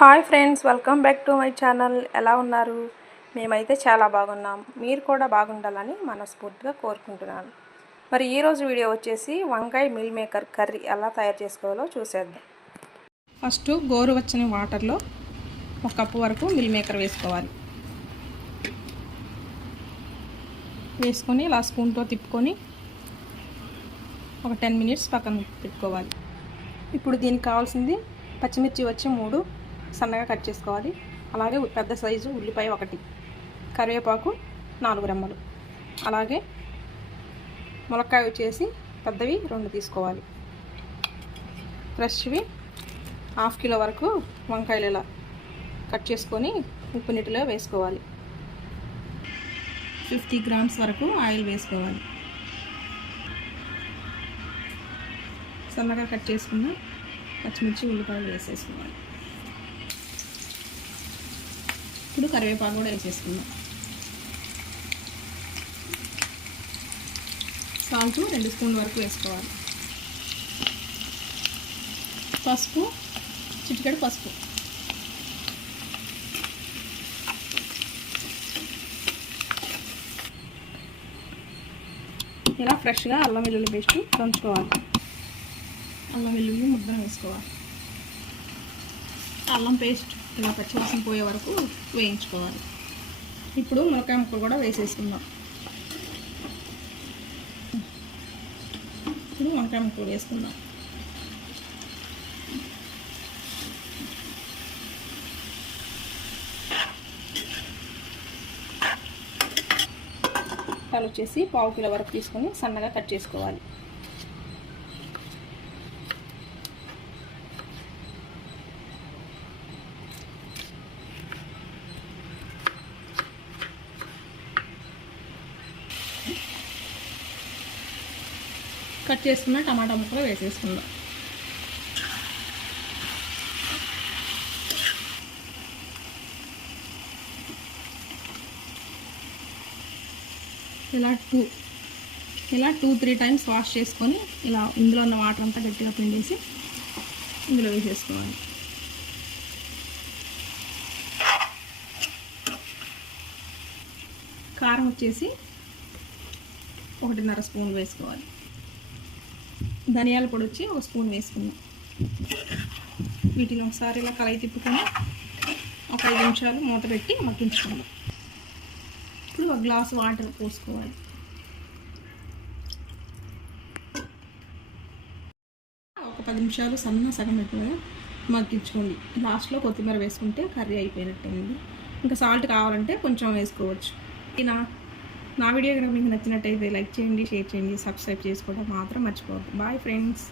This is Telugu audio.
Hi friends, welcome back to my channel. ఎలా ఉన్నారు? మేమైతే చాలా బాగున్నాం. మీరు కూడా బాగుండాలని మనస్ఫూర్తిగా కోరుకుంటున్నాను. మరి ఈరోజు వీడియో వచ్చేసి వంకాయ మిల్ మేకర్ కర్రీ ఎలా తయారు చేసుకోవాలో చూసేద్దాం. ఫస్ట్ గోరువెచ్చని వాటర్లో 1 కప్పు వరకు మిల్ మేకర్ వేసుకోవాలి. వేసుకొని ఇలా స్పూన్తో తిప్పుకొని ఒక 10 మినిట్స్ పక్కన పెట్టుకోవాలి. ఇప్పుడు దీనికి కావాల్సింది పచ్చిమిర్చి వచ్చి 3 సన్నగా కట్ చేసుకోవాలి. అలాగే పెద్ద సైజు ఉల్లిపాయ 1, కరివేపాకు 4 రెమ్మలు, అలాగే ములక్కాయ వచ్చేసి పెద్దవి 2 తీసుకోవాలి. ఫ్రెష్వి 1/2 కిలో వరకు వంకాయలు ఇలా కట్ చేసుకొని ఉప్పు నీటిలో వేసుకోవాలి. 50 గ్రామ్స్ వరకు ఆయిల్ వేసుకోవాలి. సన్నగా కట్ చేసుకున్న పచ్చిమిర్చి ఉల్లిపాయలు వేసేసుకోవాలి. ఇప్పుడు కరివేపాకు కూడా వేసేసుకుందాం. సాల్ట్ 2 స్పూన్ల వరకు వేసుకోవాలి. పసుపు చిటికెడు పసుపు. ఇలా ఫ్రెష్గా అల్లం వెల్లుల్లి పేస్ట్ దంచుకోవాలి. అల్లం వెల్లుల్లి ముద్దను వేసుకోవాలి. అల్లం పేస్ట్ ఇలా పచ్చివాసన పోయే వరకు వేయించుకోవాలి. ఇప్పుడు ములక్కాయ ముక్కలు కూడా వేసేసుకుందాం. ఇప్పుడు వంకాయ ముక్కలు వేసుకుందాం. పాలు వచ్చేసి 1/2 కిలో వరకు తీసుకొని సన్నగా కట్ చేసుకోవాలి. కట్ చేసుకున్న టమాటా ముక్కలు వేసేసుకుందాం. ఇలా 2-3 టైమ్స్ వాష్ చేసుకొని ఇలా ఇందులో ఉన్న వాటర్ అంతా గట్టిగా పిండేసి ఇందులో వేసేసుకోవాలి. కారం వచ్చేసి 1.5 స్పూన్ వేసుకోవాలి. ధనియాల పొడి వచ్చి 1 స్పూన్ వేసుకుందాం. వీటిని ఒకసారి ఇలా కలయి తిప్పుకొని ఒక 5 నిమిషాలు మూత పెట్టి మగ్గించుకుందాం. ఇప్పుడు 1 గ్లాసు వాటర్ పోసుకోవాలి. ఒక 10 నిమిషాలు సగం పెట్టుగా మగ్గించుకోండి. లాస్ట్లో కొత్తిమీర వేసుకుంటే కర్రీ అయిపోయినట్టయింది. ఇంకా సాల్ట్ కావాలంటే కొంచెం వేసుకోవచ్చు. నా వీడియో కనుక మీకు నచ్చినట్టయితే లైక్ చేయండి, షేర్ చేయండి, సబ్స్క్రైబ్ చేసుకోవడం మాత్రం మర్చిపోవద్దు. Bye friends.